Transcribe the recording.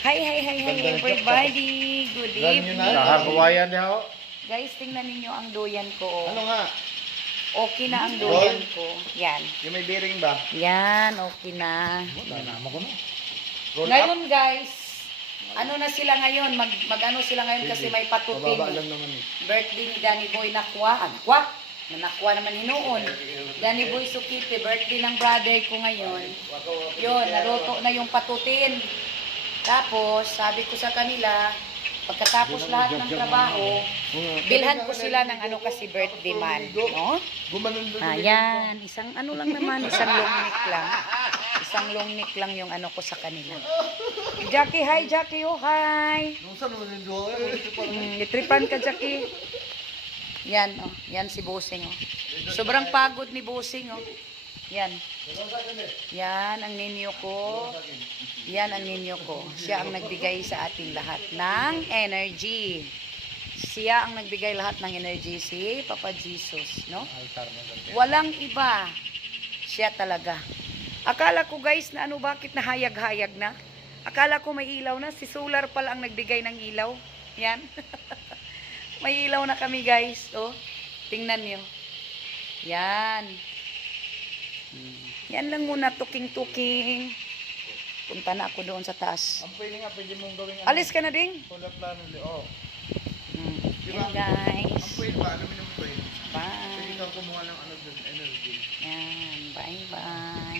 Hi everybody. Good evening. Nakakawayan niya ako. Guys, tingnan ninyo ang duyan ko. Oh. Ano nga? Okay na ang duyan ko. Yan. Yung may bearing ba? Yan, okay na. Nanama ko na. Ngayon guys, ano na sila ngayon? Mag-ano sila ngayon kasi may patutin. Mababa lang naman eh. Birthday ni Danny Boy Nakwa. Nakwa naman hinoon. Danny Boy Sukite, birthday ng brother ko ngayon. Yun, naluto na yung patutin. Tapos, sabi ko sa kanila, pagkatapos lahat ng trabaho, bilhan ko sila ng ano kasi birthday man, no? Ayan, isang ano lang naman, isang long neck lang. Isang long neck lang yung ano ko sa kanila. Jackie, hi Jackie, oh hi. Itripan ka Jackie. Yan, oh, yan si Bossing, oh. Sobrang pagod ni Bossing, oh. Yan. Yan ang ninyo ko. Yan ang ninyo ko. Siya ang nagbigay sa ating lahat ng energy. Siya ang nagbigay lahat ng energy, si Papa Jesus, no? Walang iba. Siya talaga. Akala ko guys na ano, bakit nahayag-hayag na? Akala ko may ilaw na. Si Solar pala ang nagbigay ng ilaw. Yan. May ilaw na kami guys. Oh, tingnan niyo. Yan. Yan lang muna, tuking-tuking. Punta na ako doon sa taas. Ang pwede nga, pwede mong gawin. Alis ka na ding? Kulap plano ulit. Oh. Yan guys. Ang pwede ba? Alam mo yung pwede. Bye. Pwede kang kumuha ng ano dun, energy. Yan. Bye-bye.